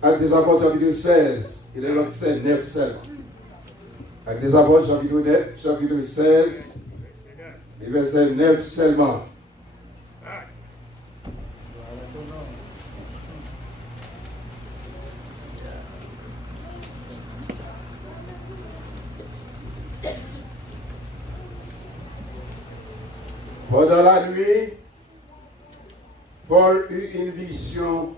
Actes des Apôtres chapitre 16, il est l'autre 9 seulement. Actes des Apôtres chapitre 16, et verset 9 seulement. Pendant la nuit, Paul eut une vision.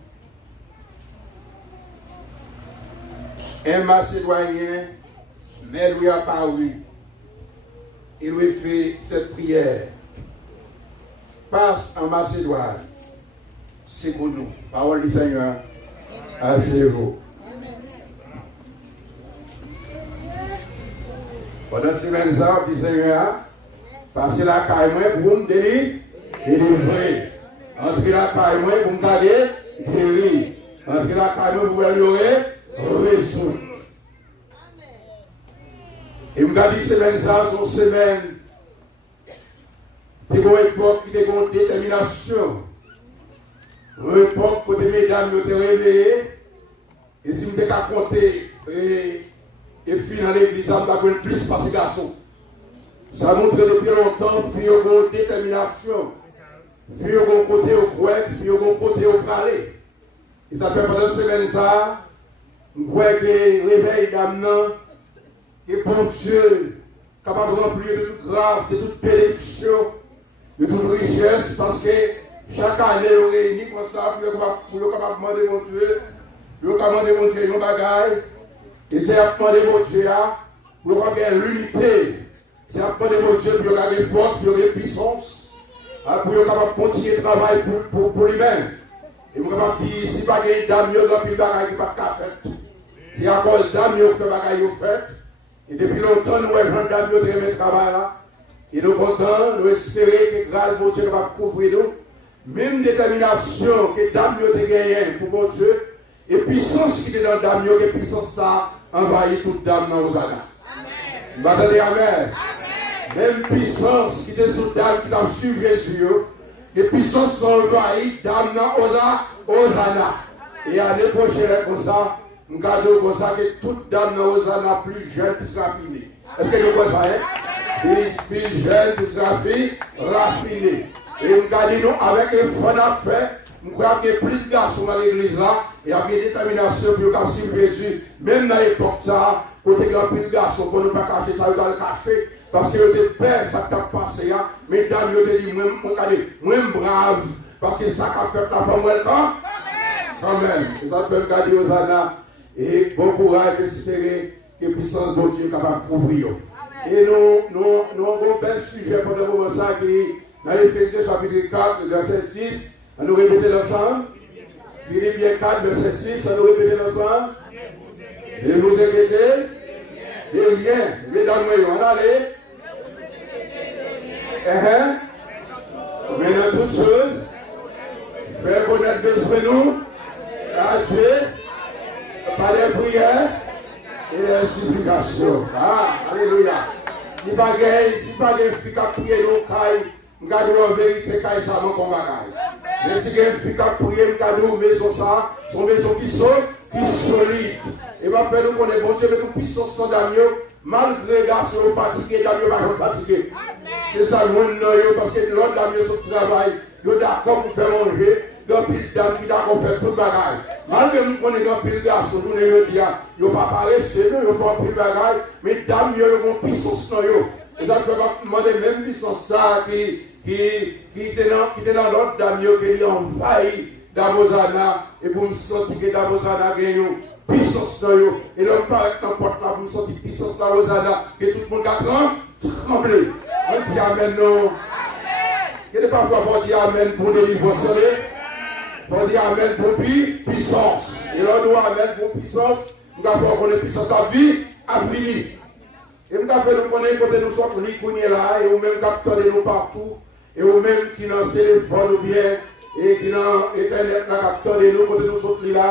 Un Macédonien, mais lui apparu. Il lui fait cette prière. Passe en Macédoine. C'est pour nous. Parole du Seigneur. Asseyez-vous. Pendant ces mêmes heures, du Seigneur, passez la caille pour me délivrer. Entrez la caille pour me garder, guérir. Entrez la caille pour me améliorer. Résoudre. Et je me dis semaine ça, son semaine, c'est une époque qui est une détermination. Une époque où les mesdames ont été réveillées. Et si je me compter et puis dans l'église, je vais plus parce que garçon. Ça montre depuis longtemps qu'il y a une détermination. Il y a un côté au couette, il y a un côté au parler. Et ça fait pendant semaine ça. Nous voyons que le réveil d'âme, que bon Dieu, capable de remplir de toute grâce, de toute bénédiction, de toute richesse, parce que chaque année, nous réunissons comme ça pour demander mon Dieu, pour demander mon Dieu, nos bagages, et c'est à demander mon Dieu pour avoir l'unité, c'est à demander mon Dieu pour avoir force, pour avoir puissance, pour continuer le travail pour lui-même. Et je vais dire, si pas de dame, il y a un bagage qui n'est pas fait. Si encore dame, il y a un bagage qui fait. Et depuis longtemps, nous avons dame qui fait le travail là. Et nous comptons, nous espérons que grâce à Dieu va couvrir nous. Même détermination que dame qui a gagné pour mon Dieu. Et puissance qui est dans dame, que puissance ça envahit toute dame dans le bagage. Vous m'entendez, amen? Même puissance qui était sous dame qui a suivi Jésus. Les puissances sont envahies, dame, Osana. Et l'année prochaine, comme ça, je garde comme ça que toute dame dans Hosanna plus jeune qui sera raffinée. Est-ce que vous voyez ça, hein? Plus jeune qui sera raffinée. Et je garde nous avec un fond à faire. Je crois qu'il y a plus de garçons dans l'église là. Et avec une détermination pour suivre Jésus. Même dans l'époque ça, pour te garder plus de garçons, pour ne pas cacher ça, vous allez le cacher. Parce que vous êtes père, ça t'a passé. Mesdames, vous avez dit, moi, brave. Parce que ça a fait la femme, quand même. Ça peut me garder aux années. Et bon courage d'espérer que la puissance de Dieu est capable de couvrir. Et nous avons un bel sujet pour le moment ça qui dans Éphésiens chapitre 4, verset 6. On nous répéter ensemble. Philippiens 4, verset 6. On nous répéter ensemble. Et vous inquiétez. Et rien. Mesdames, on allez. Mais dans toutes choses, faire connaître besoin nous, à Dieu, par les prières et les supplications. Ah, alléluia. Si pas de fille qui a prié nos cailles, nous gardons la vérité caille ça mon combat. Mais si quelqu'un qui a prié, nous gardons une maison ça, son maison qui solide. Et ma père nous connaît bon Dieu, mais nous puissance sans d'amour, malgré les garçons fatigués, d'amour pas fatigués. C'est ça le monde parce que l'autre d'amour sur le travail, nous d'accord pour faire manger. Dans pile dame qui d'accord faire tout le bagage. Malgré nous qu'on est dans pile garçon, nous ne disons pas, ils ne vont pas parler, ils vont faire pile bagage, mais dame, ils ont une puissance dans eux. Et donc, je vais demander même puissance ça qui était dans l'autre dame qui est envahi d'Abozana, et pour me sentir que d'Abozana gagne une puissance dans eux. Et donc, par n'importe là, pour me sentir puissance d'Abozana, que tout le monde a tremblé. On dit Amen, non. Il n'est pas pour dire Amen pour délivrer. On dit Amen pour puissance. Et là, nous Amen pour puissance. Nous avons connaître puissance de vie à venir. Et nous avons connaître côté nous sommes là, et nous-mêmes captons nous partout. Et nous-mêmes qui dans le téléphone ou bien, et qui dans Internet, nous captons nous côté nous sommes là.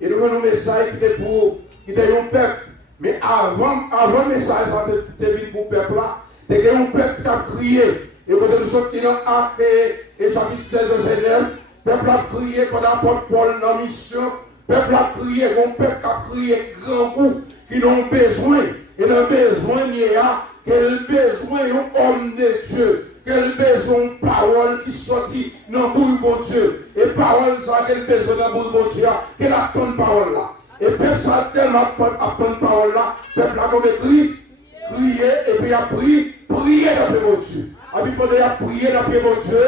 Et nous avons un message qui était pour un peuple. Mais avant le message, ça était venu pour le peuple là. C'était un peuple qui a crié. Et côté nous sommes qui dans Actes et chapitre 16, verset 9. Peuple a crié pendant l'apôtre Paul dans la mission. Peuple a crié, mon peuple a crié grand goût, qui ont besoin. Et le besoin, il y a quel besoin un homme de Dieu, quel besoin de parole qui sortit dans le bout de Dieu. Et parole, ça, quel besoin dans le bout de Dieu, quelle attend parole là. Et peuple, ça a tellement attend parole là, peuple a comme écrit, crier, et puis a prié d'après mon Dieu. Et puis pendant qu'il a prié d'après mon Dieu,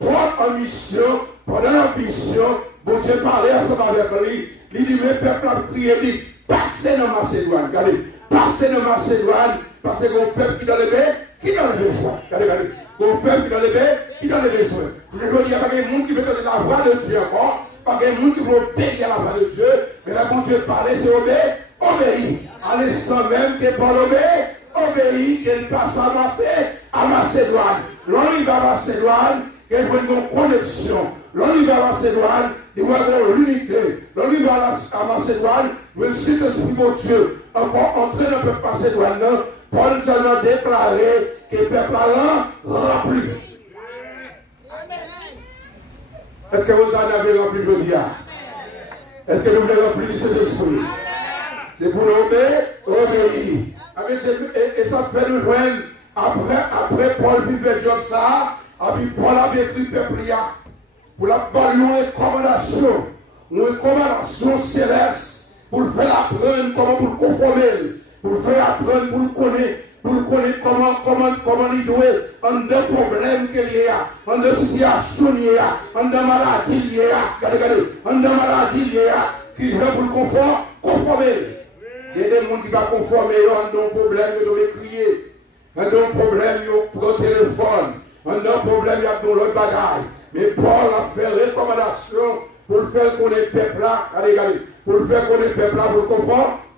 pour en mission, pendant l'ambition, bon Dieu parlait ensemble avec lui. Il dit, mais peuple a prié, il dit, passez dans Macédoine. Regardez, passez dans Macédoine, parce que mon peuple qui dans le bain, qui dans le besoin. Regardez, mon peuple qui dans le bain, qui dans le besoin. Je veux dire, il y a pas de monde qui veut donner la voix de Dieu encore, pas de monde qui veut obéir à la voix de Dieu, mais là, quand Dieu parlait, c'est obéir. À l'instant même que Paul obéit, qu'il passe à Macédoine. L'on y va à Macédoine, qu'il faut une connexion. L'on y va à Macédoine, il va avoir l'unité. L'on y va à Macédoine, le Saint-Esprit de Dieu. Encore entrer dans le peuple Macédoine, Paul nous a déclaré que le peuple a rempli. Est-ce que vous en avez rempli le dia? Est-ce que vous voulez remplir cet esprit? C'est pour obéir. Et ça fait nous joindre. Après Paul vivait le job ça. Et puis Paul avait écrit peuple pour la bonne une recommandation céleste, pour le faire apprendre comment pour le conformer, pour le faire apprendre pour le connaître comment il doit, en deux problèmes qu'il y a, en deux situations il y a, en deux maladies il y a, regardez, en deux maladies il y a, qui veut pour le conformer. Il y a des gens qui vont conformer, en deux problèmes, ils doivent crier, en deux problèmes, ils prennent le téléphone. On a un problème, il y a dans l'autre bagaille. Mais Paul a fait recommandation pour le faire connaître le peuple là. Regardez, pour le faire connaître le peuple là, pour le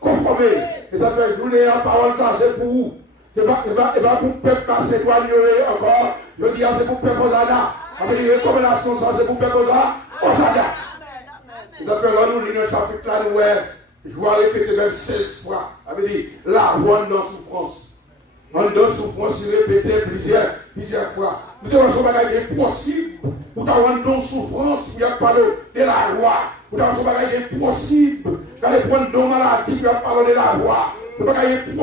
conformer. Et ça fait journée en parole, ça c'est pour vous. C'est pas pour le peuple là, c'est toi encore. Je dis, c'est pour le peuple Osana. Avec les recommandations, ça c'est pour le peuple Osana. Ça fait là, nous lisons le chapitre là, je vais répéter même 16 fois. Ça veut dire, la voix dans souffrance. En deux souffrances, il répétait plusieurs fois. Nous devons faire un bagage impossible. Nous avons une souffrance, il n'y a pas de la loi. Nous avons un bagage impossible. Regardez, prendre deux maladies, puis parler de la voix. C'est pas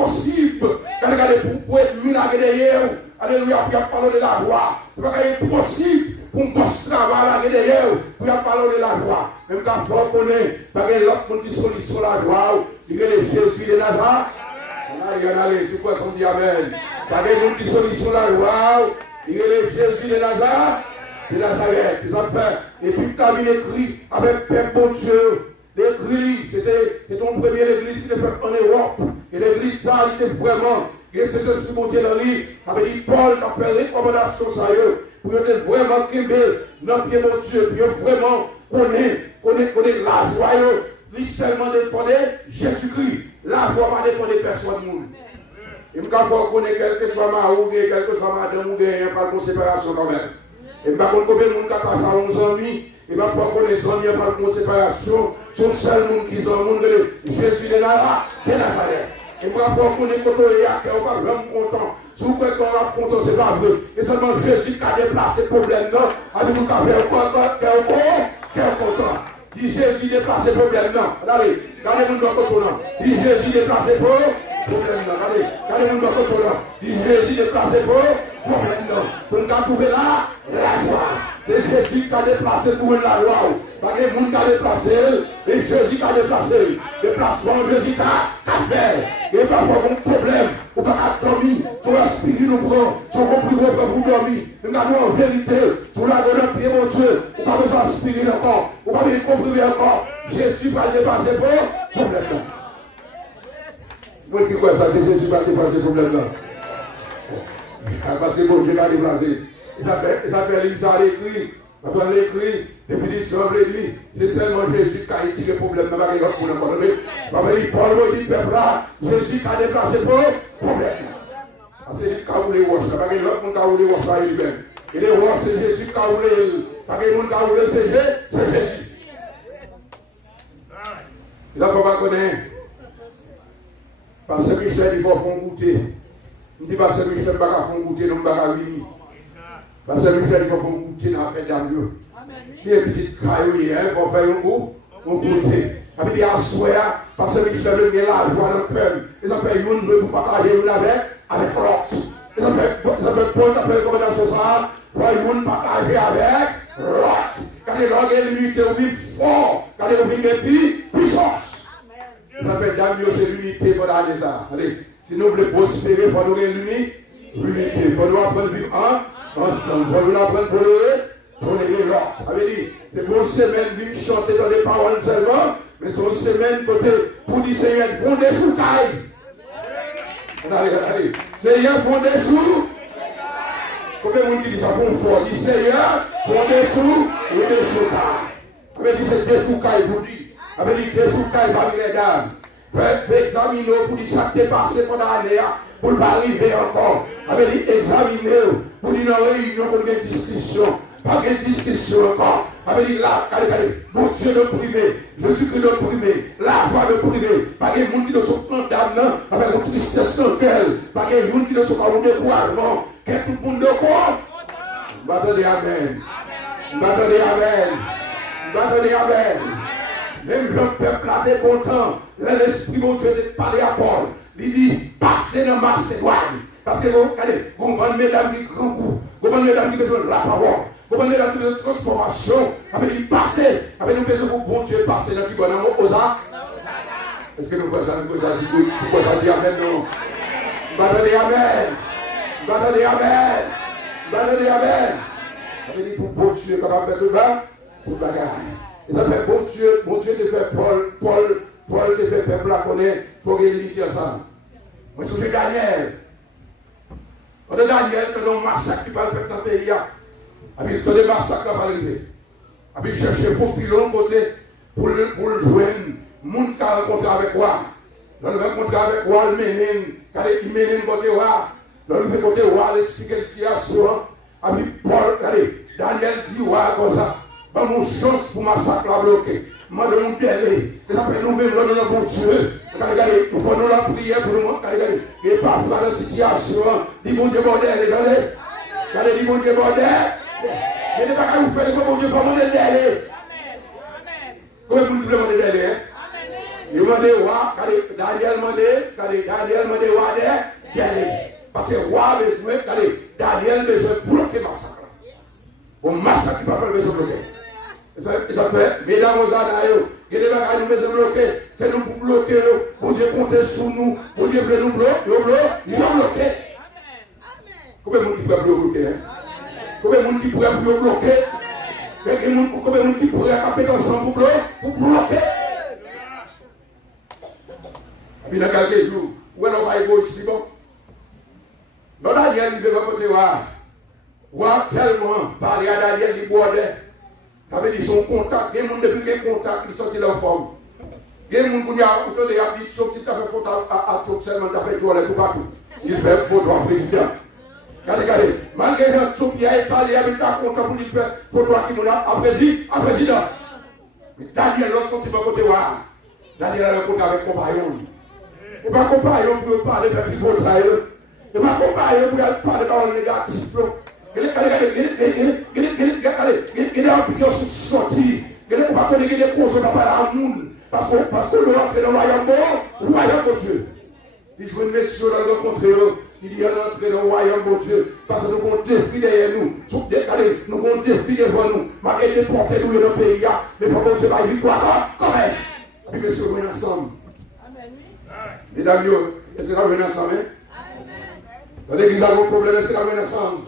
possible. Regardez, pour être mis à derrière. Alléluia, puis parler de la voix. C'est pas possible. Pour un boss travail là derrière, pour parler de la voix. Même quand on connaît, parce que l'autre monde qui solution la voix, il y a Jésus de Nazareth. Allez, c'est quoi son dit amen? Parce que l'autre qui solution la voix, il y a Jésus de Nazareth. C'est Nazareth, ils ont fait. Et puis, tu as vu l'écrit avec Père bon Dieu. L'église, c'était ton premier église qui était faite en Europe. Et l'église, ça, il était vraiment. Et c'est ce que mon Dieu dans lui avait dit Paul qui a fait recommandation sérieuse pour être vraiment criblé dans le pied mon Dieu, pour vraiment connaître la joie. Il seulement dépendait Jésus-Christ. La joie va dépendre de personne. Et je ne connaître quel que soit ma ou quel que soit madame ou bien par de séparation quand même. Et je ne sais pas combien de monde qui a fait 11 amis. Et ma foi qu'on les amis par de séparation. Son seul monde qui sont le monde de Jésus de Nazareth. Et moi, pour qu'on est content, et on va vraiment content. Si vous croyez qu'on va content, c'est pas vrai. Et seulement Jésus qui a déplacé le problème, non. Avec nous, qui a fait content. Dis Jésus déplace le problème, non. Allez, regardez-vous dans le content, dis Jésus déplace le problème, non. Allez, regardez-vous dans le content, dis Jésus déplace le problème, non. Donc, on a trouvé là, la joie. C'est Jésus qui a déplacé pour la loi. Parce que le monde qui a déplacé, et Jésus qui a déplacé. Déplacement, Jésus qui a fait. Et parfois, un problème, ou pas dormir, sur la spirit nous prend, sur le compris pour vous dormir. Nous avons en vérité, sur la donne pied, mon Dieu, ou pas besoin de spirit encore, ou pas besoin de comprimer encore. Jésus va dépasser pour problème. Vous dites quoi ça, que Jésus va dépasser le problème là? Parce que bon Dieu va déplacer. Il s'appelle Lisa l'écrit. Après l'écrit, définition de lui, c'est seulement Jésus qui a tiré le problème dans la guerre pour le monde. Paul dit, peuple là, Jésus qui a déplacé pour le problème. Parce que il a voulu voir ça, parce que l'autre monde a voulu voir ça lui-même. Et les rois, c'est Jésus qui a voulu, parce que le monde a voulu c'est Jésus. Il a pas connaître. Parce que Michel, il faut qu'on goûter. Il dit, parce que Michel, il va faire goûter, non, il va lui. Parce que Michel, il va faire goûter dans la fête d'amour. Il y a une petite caillou, il va faire un goûter. Il dit, à soi, parce que Michel, il a la joie dans le cœur. Ils ont fait une pour partager une avec l'autre. Ils ont fait Paul, ils ont fait une recommandation ça, pour une partager avec l'autre. Quand il a l'unité, on vit fort. Quand il a vit puissance. Ils ont fait d'amour, c'est l'unité pour aller ça. Allez. Si nous voulons prospérer, il faut nous réunir, l'unité. Il faut nous apprendre à vivre ensemble. Il faut nous apprendre pour les l'autre. Ça veut dire, c'est pour une semaine, venir chanter dans les paroles seulement, mais c'est une semaine pour dire Seigneur, font des jours cailles. Allez. Seigneur, font des jours. Combien de monde qui dit ça pour fort? Dit Seigneur, font des jours et des jours cailles. Ça veut dire, c'est des jours cailles pour dire. Ça veut dire, des jours cailles parmi les dames. Faites examiner pour dire ça qui est passé pendant l'année, pour ne pas arriver encore. Avec dit examiner pour dire dans la réunion pour une discussion. Pas de discussion encore. Avec dit là, regardez, mon Dieu le privé, Jésus-Christ le privé, la voix le privé. Pas de gens qui ne sont pas condamnés avec une tristesse dans le cœur. Pas de gens qui ne sont pas en découragement. Que tout le monde de quoi? M'attendez amen. M'attendez amen. M'attendez amen. Même le peuple a été content. L'esprit de Dieu de parler à Paul. Il dit, passez dans Macédoine. Parce que, regardez, vous comprenez, mesdames, qui grand goût. Vous comprenez, mesdames, qui besoin de la parole. Vous comprenez, mesdames, qui besoin de transformation. Avec lui, passez. Avec nous, besoin pour bon Dieu, passer dans le bon amour, aux arts. Est-ce que nous voyons ça, nous voyons ça, c'est quoi ça dit amen, non? M'attendez amen. M'attendez amen. M'attendez amen. Avec lui, pour bon Dieu, capable de faire le bas, pour bagarre. Et ça fait bon Dieu te fait Paul te fait peuple à connaître, il faut qu'il dire ça. Moi, si j'ai Daniel, on a Daniel, que l'on massacre qui va le faire dans le pays, avec tous les massacres qui va arriver. Avec chercher pour filon côté, pour le joindre, monde qui a rencontré avec moi. On a rencontré avec moi, le ménine, quand il ménine côté moi, on a côté moi, l'expliquer la situation. Avec Paul, allez, Daniel dit ouais comme ça. Bah, mon chance pour massacre la bloquer. Moi, de mon délai. Et ça fait nous-mêmes, nous avons bon Dieu. Regardez, nous prenons la prière pour nous. Regardez, et parfois dans la situation, dis bon Dieu bordel, regardez. Regardez, dis bon Dieu bordel. Je n'ai pas qu'à vous faire, bon Dieu, pour mon délai. Comment vous demandez délai? Il m'a dit, Daniel m'a dit, parce que roi besoin, Daniel besoin de bloquer le massacre. Bon, massacre qui va faire besoin de bloquer. Ça fait, mesdames, aux anaïs, il y a des bagages nous besoin de bloquer. C'est nous pour bloquer, pour Dieu compter sur nous, pour Dieu veut nous bloquer, ils ont bloqué. Combien de monde qui pourrait bloquer? Combien de monde qui pourrait bloquer? Combien de monde qui pourrait taper ensemble pour bloquer? Puis dans quelques jours, où est-ce qu'on va y aller ici? Bon, Daniel, il veut côté voir tellement parler à Daniel, il boudait. Ça veut dire son contact, il y a des gens depuis qu'il contact, ils sont en forme. Il y a des gens qui ont dit que si tu as fait photo à Tchok seulement, tu as fait jouer tout partout. Il fait photo en président. Regardez, malgré que Tchok qui a parlé avec ta contact pour lui faire photo à président. Mais Daniel, l'autre sorti de côté, Daniel a rencontré avec compagnon. Il n'y a pas de compagnon pour parler de la bataille. Il n'y a pas de compagnon pour parler de paroles négatives. Il y a un piquant sur sortie. Il y a pas de causes de la monde. Parce que nous entrons dans le royaume de Dieu. Il joue une mission dans le rencontre. Il y a entré dans le royaume de Dieu. Parce que nous avons un défi derrière nous. Nous avons un défi devant nous. Malgré les portées nous dans le pays. Mais pour que Dieu va y victoire quand même. Puis messieurs, nous venons ensemble. Mesdames, est-ce que nous venons ensemble? Dans l'église, a un problème, est-ce que nous venons ensemble?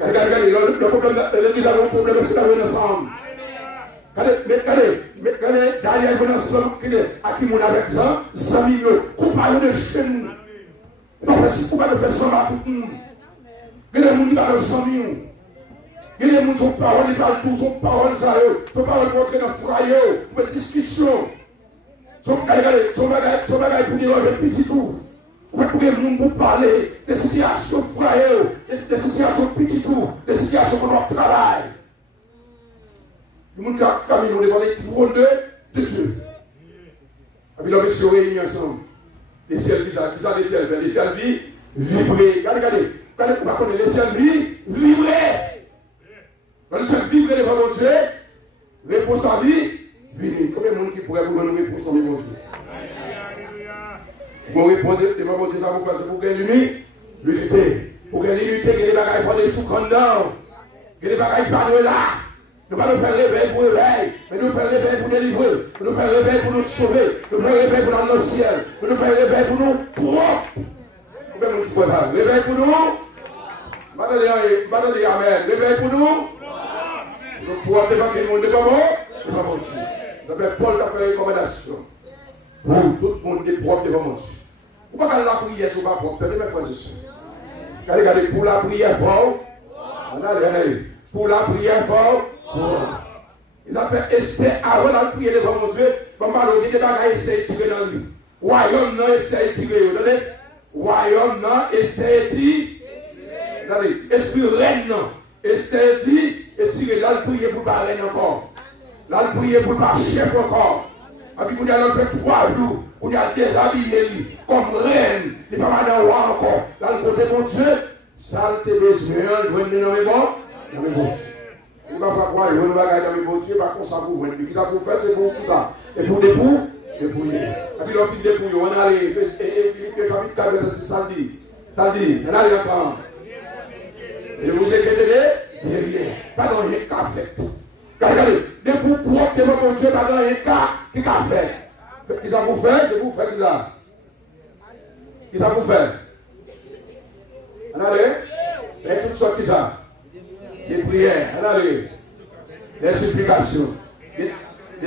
Regardez, le problème, l'église a un problème, est-ce que nous venons ensemble? Regardez, Daniel venant ensemble, à qui nous avec 100 millions, compagnon de chez nous. Pourquoi nous faisons 100 à tout le monde? Regardez, les gens qui parlent de 100 millions. Regardez, les gens qui sont paroles, ils parlent tout, sont paroles à eux. Ils parlent pour entrer dans le foyer, pour discussion. Son bagage pour dire un petit tour. Pour que le monde parler des situations foyer, des situations petit tour, des situations de notre travail. Le monde qui a caminé devant les trônes de Dieu. Et puis l'homme se réunit ensemble. Les ciels disent, les ciels vibrer. Regardez, vous connaissez les ciels vibrer. Quand les ciels vibrer devant mon Dieu, réponse à vie, vivre. Combien de monde qui pourrait vous donner une réponse à mon Dieu? Vous répondez, et mon Dieu, ça vous fait pour gagner l'unité. Pour gagner l'unité, que les bagages prennent des sous-condors, que les bagages parlent là. Nous ne pas nous faire réveil pour réveil, mais nous faire réveil pour délivrer, nous faire réveil pour nous sauver, nous faire réveil pour dans le ciel, nous faire réveil pour nous propres. Combien de monde qui pourrait faire réveil pour nous? Madame, amen. Réveil pour nous? Nous pouvons défendre le monde de comment? Devant Dieu. D'après Paul a fait une recommandation. Pour tout le monde est propre devant Dieu. Pourquoi la prière n'est pas propre? Tenez mes frères et sœurs. Regardez, pour la prière fort, pour la prière fort, ils ont fait Esther avant de prier devant mon Dieu. Maman, il y a des bagages Esther tiré dans lui. Royaume non, Esther tiré. Royaume non, Esther tiré. Esprit reine non, Esther tiré. Là, il prier pour pas reine encore. Là, il prier pour pas chef encore. Et puis, vous avez fait 3 jours, vous avez déshabillé lui, comme reine, il n'est pas mal d'un roi encore. Là, le côté mon Dieu, ça te besoin, vous venez dans mes bons, dans mes bons. Il ne va pas croire, il va pas dans mes bons Dieu, pas comme ça vous venez. Ce qu'il a fait, c'est pour tout ça. Et pour dépouiller. Et puis, l'on fait dépouiller, on a les Philippe, chapitre 4, verset 6, ça dit, on a les ensemble. Et vous inquiétez, rien. Pas dans rien qu'a fait. Regardez, des pour propres devant mon Dieu, pas dans rien qui a fait. Qu'ils ont fait, c'est vous faire qu'ils ont. Qu'ils ont fait. Regardez, et toutes sortes qu'ils ont. Des prières, regardez, des supplications, des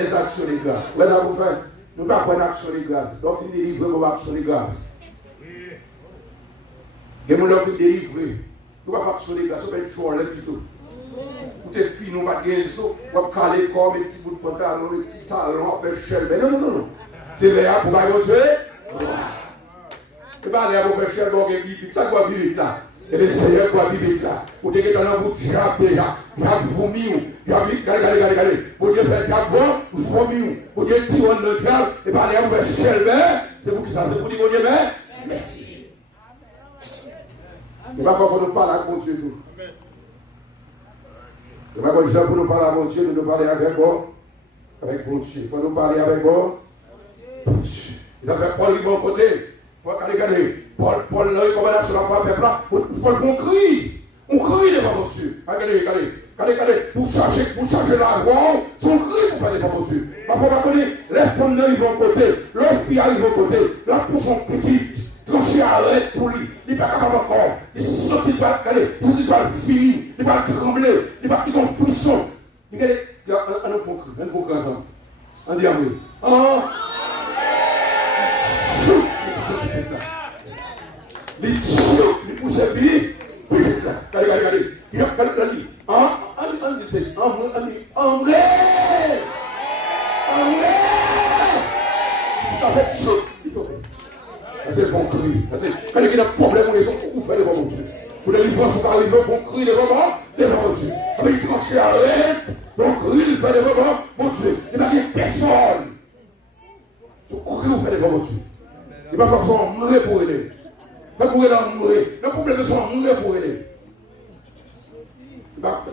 actions de grâce. Où est-ce que vous faites? Nous ne pouvons pas faire action de grâce. Nous devons délivrer vos actions de grâce. Nous devons délivrer. Nous ne pouvons pas faire action de grâce. Nous devons faire un choix plutôt. Pour tes filles, nous va gagner ça, on va caler comme un petit bout de pantalon, un petit talon, on va faire cher. Mais non. C'est là pour aller au Dieu. C'est pas là pour faire cher, pour gagner vite. Ça doit vivre là. Et le Seigneur doit vivre là. Pour te dire dans le bout de Jacques vomi, regardez. Pour Dieu faire Jacques bon, vomi. Pour Dieu tirer dans le diable, et pas là pour faire cher. C'est pour qui ça? C'est pour dire, Dieu, merci. Il va falloir qu'on nous parle avec mon Dieu tout. Il ne faut pas pour nous parler à mon Dieu, nous parler avec vous, avec mon Dieu. Il faut nous parler avec vous, Ils avaient Paul qui va au côté. Regardez, Paul, la recommandation de la foi, peuple là, Paul font cri. On crie devant Dieu. Regardez, pour chercher la loi, son cri pour faire des pommes Dieu. Parfois, on va connaître, les femmes arrivent au côté, leurs filles arrivent au côté, là pour son petit, tranché à l'arrêt pour lui, il n'est pas capable encore. Il sent qu'il va finir, il va trembler, il va un frisson. Regardez, on nous faut cri ensemble. On dit amour. Les chou, les poussent puis regardez. Il y a quelqu'un qui dit, avec chaud, c'est le bon cri. Quand il y a un problème, on fait le bon Dieu. Pour les livres sont arrivés, on crie le bon Dieu. Avec une tranchée à l'arrêt, on crie, il fait le bon Dieu. Il n'y a personne. On crie, on fait le bon Dieu. Il va pas forcément mourir pour aider. Pas pour aider à mourir. Le problème de son mourir pour aider.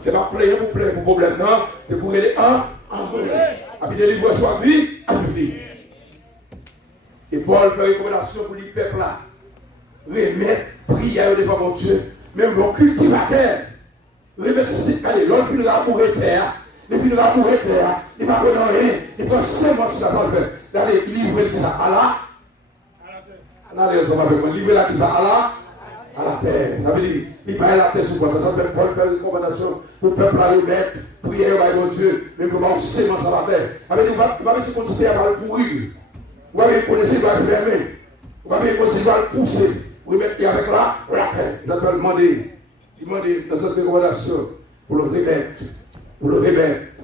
C'est pas plaire pour problème, non. C'est pour aider à mourir. Et puis les livres soit vie, à vie. Et Paul fait une recommandation pour les peuples là. Remettre prière devant mon Dieu. Même le cultivateur. Remettre allez, l'homme finira mourir terre. Il finira mourir terre. Il va pas rien. Il prend seulement sur la table. D'aller livrer ça à la. Allez, ça va faire livrer la qui ça à la terre. Ça veut dire, il va à la terre sous quoi. Ça fait Paul faire une recommandation pour le peuple à remettre prière à mon Dieu. Même pour avoir sémence à la terre. Ça veut dire, il va se continuer à le pourrir. Vous avez connaissé, il va le fermer. Vous avez connaissé, il va le pousser. Vous mettez avec la terre. Vous allez demander dans cette recommandation pour le remettre,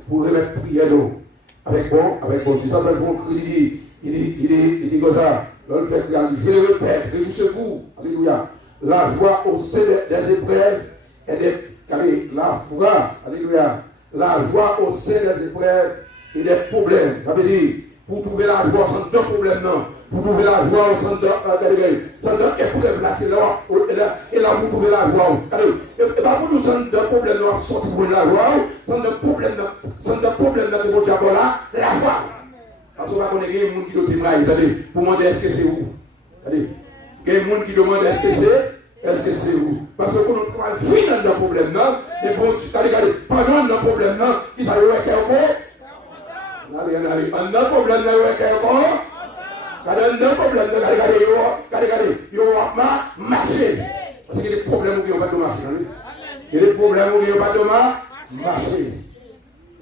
pour remettre prière d'eau. Avec bon Dieu. Ça fait bon crédit. Il dit comme ça. Je le répète, réjouissez-vous. Alléluia. La joie au sein des épreuves et la foi. Alléluia. La joie au sein des épreuves et des problèmes. Ça veut dire, pour trouver la joie sans deux problèmes, non. Pour trouver la joie sans deux épreuves, là, c'est là. Et là, vous trouvez la joie. Et pas pour nous, sans deux problèmes, non, sortir de la joie. Sans deux problèmes, de votre diable là, la joie. Parce qu'on va connaître des gens qui doivent témoigner. Vous demandez est-ce que c'est où? Il y a des gens qui demandent est-ce que c'est où? Parce que quand on va finir dans le problème, non? Et bon, regardez, pendant le problème, non? Il s'agit de quelque chose. Allez. On a un problème de quelque chose. Regardez, un problème de regardez, il va marcher. Parce qu'il y a des problèmes qui n'ont pas de marcher. Il y a des problèmes qui n'ont pas de marcher.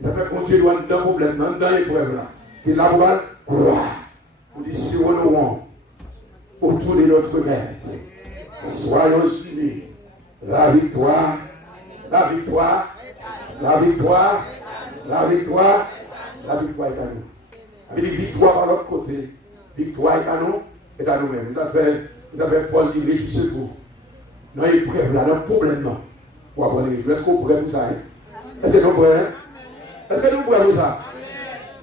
Ça fait continuer dans le problème, dans l'épreuve là. C'est là où on va croire. On dit si on nous rend autour de notre maître, soyons unis. La victoire est à nous. Mais la victoire par l'autre côté, victoire est à nous et à nous-mêmes. Vous avez Paul dit réjouissez-vous. Dans l'épreuve là, dans le problème là. Pour avoir les réjouissements. Est-ce qu'on pourrait pour ça? Est-ce que nous pourrions? Est-ce que nous pourrions pour ça?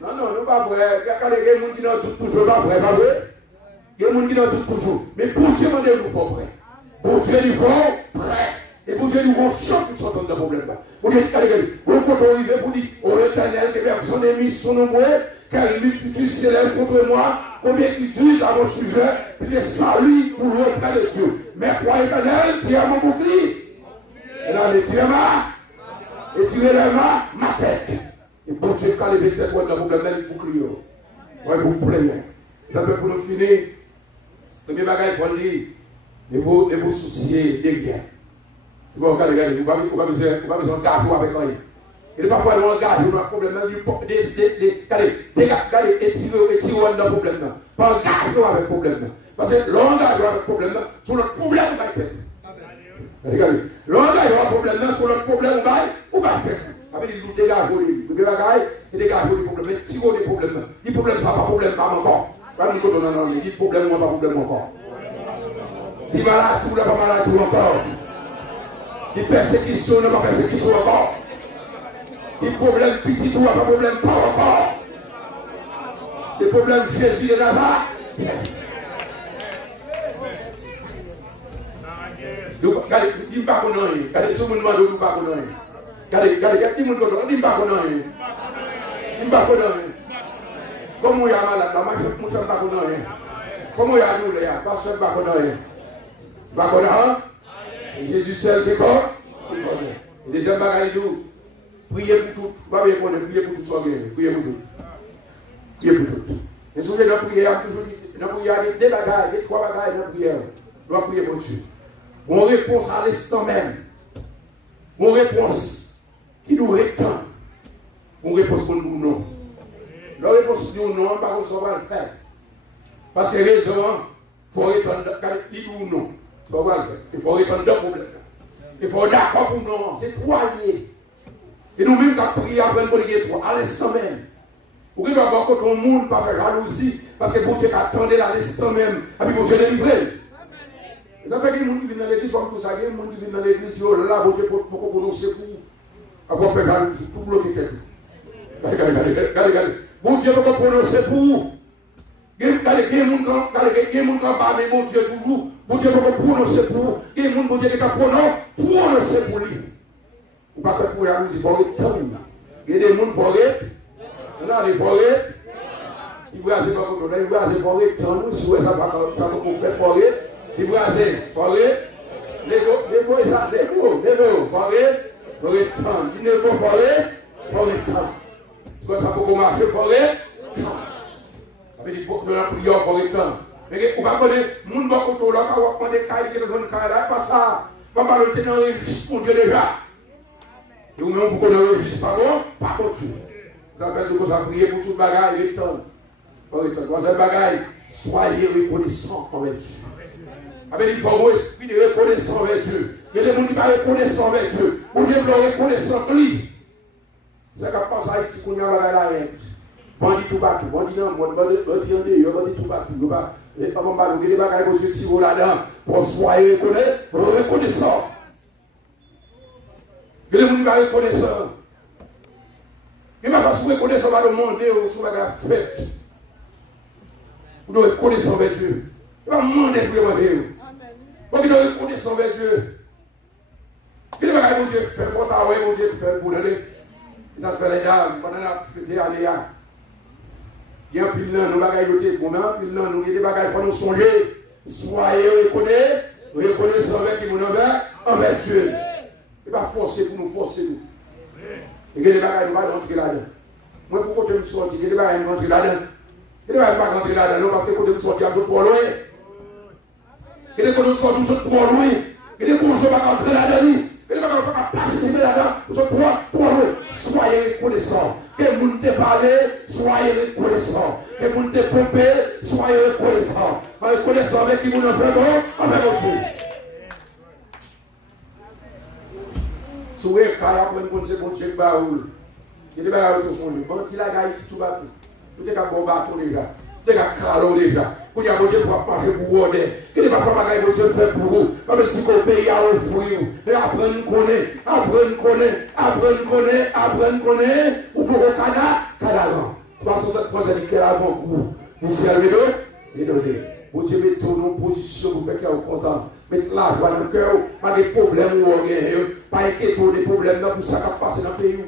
Non, nous ne sommes pas prêts. Il y a des gens qui sont toujours pas prêts, pas vrai? Il y a des gens qui sont toujours. Mais pour Dieu, nous sommes prêts. Pour Dieu, nous sommes prêts. Et pour Dieu, nous sommes chants qui sont dans le problème. Pour Dieu, quand on arrive, vous dites, ô Éternel, que personne n'est mis son nombre, car l'utilité s'élève contre moi, combien il tue à mon sujet, puis les salut pour le près de Dieu. Mais toi, Éternel, tu as mon bouclier. Et là, les tirez ma tête. Et pour Dieu, quand les vecteurs sont dans le problème, il faut crier. Ouais, vous plaignez. Ça fait pour nous finir. Le premier bagage pour dire, ne vous souciez de rien. Tu vas regarder, vous n'avez pas besoin de gâteau avec rien. Et parfois, on regarde, on a un problème, regardez, étirez dans le problème. Pas un gâteau avec problème. Parce que l'on a avec problème, sur le problème, on va faire. Regardez, l'on a un problème, sur le problème, on va faire. Avec les loups des gars, des problèmes, mais si vous avez des problèmes, les problèmes, ça va pas problème, pas encore. Pas nous qu'on a les problèmes, on pas problème encore. Les malades, tout pas malade, tout encore. Les persécutions, pas persécution encore. Les problèmes petits, tout pas problème, pas encore. Ces problèmes, Jésus de Nazareth. Donc, regardez, dis pas qu'on a rien. Regardez, si vous me demandez, vous pas qu'on a rien. Regardez, dis pas qu'on a rien. Dis pas qu'on a rien. Comme on y a malade, la marche, on ne sait pas qu'on a rien. Comment il y a nous, là? Pas seul, pas qu'on a rien. Pas qu'on a. Jésus seul qui connaît. Et deuxième bagaille, priez pour tout. Pas bien qu'on ait prié pour tout soit bien. Priez pour tout. Priez pour tout. Et si vous voulez, dans la prière, toujours dans la prière, il y a des bagailles, des trois bagailles dans la prière. Nous allons prier pour Dieu. Bon réponse à l'instant même. Bon réponse qui nous rétend. Bon réponse pour nous non. La réponse nous non, par contre, ça va le faire. Parce que raison, il faut répondre il ou non. Ça va le faire. Il faut répondre deux problèmes. Il faut d'accord pour nous. C'est trois liés. Et nous-mêmes, quand prier après pour les trois, à l'instant même. Pour qu'il doit avoir que ton monde pas faire jalousie. Parce que bon Dieu attendait à l'instant même. Et puis bon Dieu délivré. Ça fait que les gens qui viennent dans l'église, comme tout ça, les gens qui viennent dans l'église, là, bon Dieu, pour prononcer pour. Après faire jalousie, tout bloquer tout. Regardez. Bon Dieu, pour prononcer pour. Regardez, il y a des gens qui ont parlé, bon Dieu, toujours. Bon Dieu, pour prononcer pour. Il y a des gens qui ont prononcer pour lui. Ou pas que pour jalousie, il faut répondre. Il y a des gens qui font répondre. Là, les forêts, ils brasent pas comme ça, ils brasent forêt, tant nous, si vous savez pas ça qu'on fait forêt, ils brasent forêt, les mots, ça, les mots, forêt, tant, ils ne font forêt, tant. C'est comme ça qu'on marche, forêt, tant. Ça veut dire que nous avons prié forêt, tant. Mais on va connaître, les gens qui sont là, quand on a des cailles qui sont dans là, pas ça, on va le tenir dans le registre pour Dieu déjà. Et vous même pour qu'on le registre, pas contre Dieu. Vous avez de ça prier pour toute bagaille, return. Troisième bagaille, soyez reconnaissants envers Dieu. Il faut un esprit de reconnaissance envers Dieu. Il y a des gens qui ne sont pas reconnaissants envers Dieu. Ou bien de reconnaissance lui. C'est comme ça, Haïti, qu'on y a la haine. Bandit tout partout, bandit dans le monde, bandit tout partout. Et pas mon ballon, il y a des bagailles pour Dieu qui sont là-dedans. Pour soyez reconnaissants. Il y a des gens qui ne sont pas reconnaissants. Il ne va pas se reconnaître, on va demander au son bagage fait. Vous devez reconnaître envers Dieu. Il va demander pour demander. Donc il doit reconnaître envers Dieu. Quel est le bagage que Dieu fait pour t'avoir, mon Dieu fait pour aller. Il a fait les dames, pendant la fête des années. Il y a un pile là, nous bagages qui étaient bons, pile là, nous, il y a des bagages pour nous songer. Soyez reconnaissants envers qui nous envers Dieu. Il va forcer pour nous forcer nous. Il y a des bagages qui ne vont pas rentrer là-dedans. Moi, pourquoi je me sortis? Il y a des bagages qui ne vont pas rentrer là-dedans. Il y a des bagages qui ne vont pas rentrer là-dedans parce que quand je me sortis, il y a d'autres trop loin. Il y a des bagages qui sont trop loin. Il y a des bagages qui ne vont pas rentrer là-dedans. Il y a des bagages qui ne vont pas participer là-dedans. Ils sont trop loin. Soyez reconnaissants. Que le monde te parle, soyez reconnaissants. Que le monde te trompe, soyez reconnaissants. Reconnaissants avec qui vous n'en faites pas, avec Dieu. Si vous avez un Dieu qui baoule, il y a des bagages qui sont là. Quand il a gagné tout bateau, tout est à bon bateau déjà, tout est à cralo déjà. Vous avez un Dieu qui va marcher pour vous. Il y a des bagages que Dieu fait pour vous. Même si vous payez à offrir, et après nous connaît, ou pour le Canada. 307 fois, c'est nickel avant vous. Ici, à les donner. Vous Dieu mettez nos positions pour faire qu'il y ait content. Mettez la joie dans le cœur, pas de problèmes ou rien, pas inquiéter des problèmes pour ça qui passe dans le pays.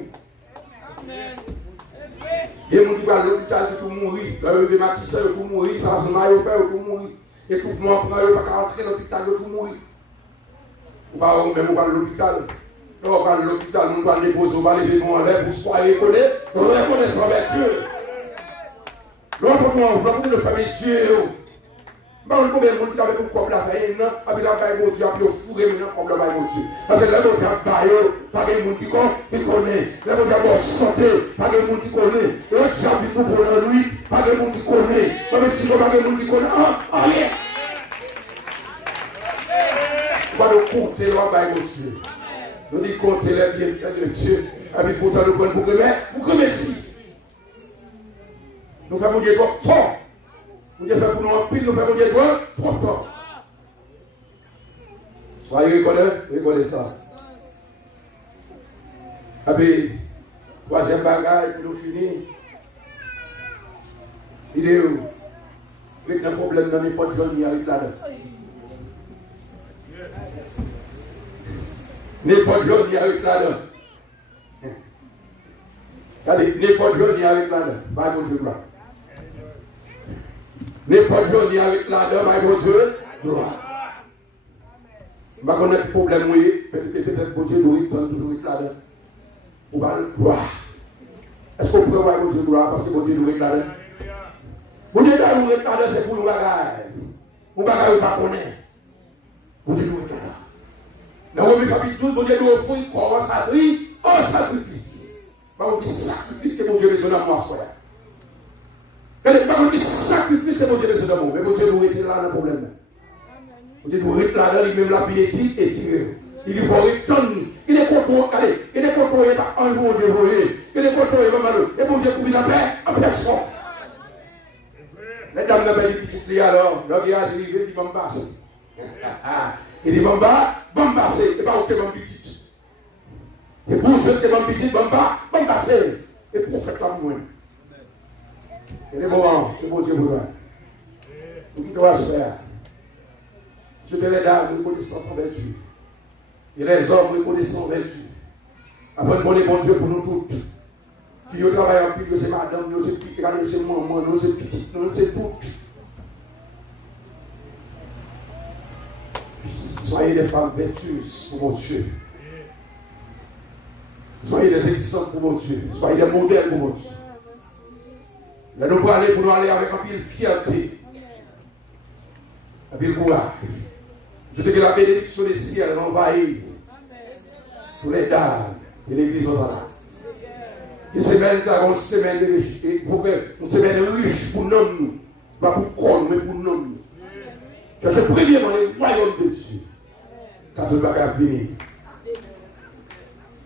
Il y a des gens qui vont à l'hôpital qui tout mourir, les matisseurs tout mourir, ça se maille au fer tout mourir, et tout le monde ne peut pas rentrer dans l'hôpital tout mourir. Ou pas même à l'hôpital. On va à l'hôpital, on va déposer, on va lever mon enlève pour soyez reconnaissant avec Dieu. L'autre point, on va pour le faire mes yeux. Je ne sais pas combien de monde qui avait comme la faille, non, avec la faille de Dieu, puis au fourré, comme la faille de Dieu. Parce que là, on a baillé, pas de monde qui connaît. Là, on a santé, pas de monde qui connaît. Là, j'habite pour lui, pas de monde qui connaît. Même si on n'a pas de monde qui connaît, rien. On va nous compter la faille de Dieu. Nous disons compter les bienfaits de Dieu. Et puis pourtant, nous prenons pour remercier. Nous faisons Dieu trop tort. Vous devez faire pour nous en pile, nous faisons Dieu trop tort. Soyez reconnaissants. Et puis, troisième bagage pour nous finir. Il est où? Il y a un problème dans n'importe quel journée avec là-dedans. N'importe quel journée avec là-dedans. N'importe quel journée avec là-dedans. Pas de Dieu. N'importe journée avec la dame, avec votre Dieu, gloire. Je ne sais pas qu'on a des problèmes, peut-être que Dieu doit être toujours avec la dame. Ou pas gloire. Est-ce qu'on peut voir votre Dieu gloire parce que votre Dieu doit être la dame? Vous Dieu doit être la dame, c'est pour nous bagaille. Nous bagaille, pas connaître. Vous Dieu doit être la dame. Dans le chapitre 12, vous Dieu doit offrir quoi? Un sacrifice. Pas un sacrifice que mon Dieu besoin dans moi, soit. Pas un sacrifice que mon Dieu besoin dans moi. Mais mon Dieu doit être là dans le problème. Mon Dieu doit être là dans lui-même la vie et tirer. Il faut retourner. Il est contrôlé. Allez, il est contrôlé par un jour de voler. Il est contrôlé par malheur. Et mon Dieu pour la paix en personne. Les dames n'avaient pas dit petite lit alors. Leur il a dit, il dit, Bambasse. Il dit, Bambasse. Et pas aucun petite. Et pour ceux qui ont petit, Bambasse. Et prophète la moins. Et les moments, c'est mon Dieu pour toi. Pour qui doit se faire. Sur les dames, nous connaissons son vertu. Et les hommes, nous connaissons vertu. Après, nous bon Dieu pour nous toutes. Qui au travail en plus, c'est madame, nous c'est petit, c'est maman, nous c'est petit, nous c'est toutes. Soyez des femmes vertueuses pour mon Dieu. Soyez des existantes pour mon Dieu. Soyez des modèles pour mon Dieu. Là, nous pouvons aller pour nous aller avec un peu de fierté. Un peu de courage. Je te dis que la bénédiction des ciels envahit tous les dames de l'église là. Et semaine, ça une semaine de riche. Une semaine riche pour nous. Pas pour corps, mais pour nous. Cherchez premièrement les royaumes de Dieu. Quand tu vas venir.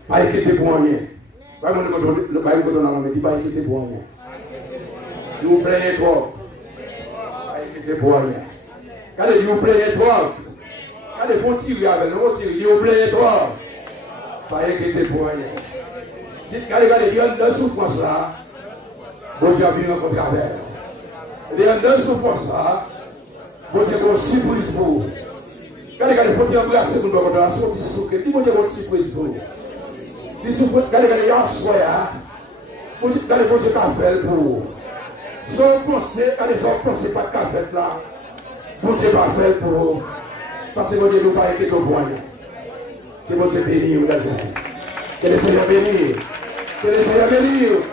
Pas inquiéter pour rien. Pas inquiéter pour rien. Nous plaignez trop. Pas inquiéter pour rien. Quand il dit vous plaignez trop. Quand il faut tirer avec nous, on tire. Il dit vous plaignez trop. Pas inquiéter pour rien. Quand il y a une souffrance là, bon Dieu a venu rencontrer avec. Il y a une souffrance là, bon Dieu a une surprise pour vous. Quand il faut embrasser pour nous, la sortie souffre, il faut une surprise pour vous. Il souffre, quand il y a un soir, quand il faut un café pour vous. Sans penser, quand ils ont pensé pas de café là, bon Dieu va faire pour vous. Parce que bon Dieu ne va pas être au point. Que bon Dieu bénisse, que le Seigneur bénisse. Que le Seigneur bénisse.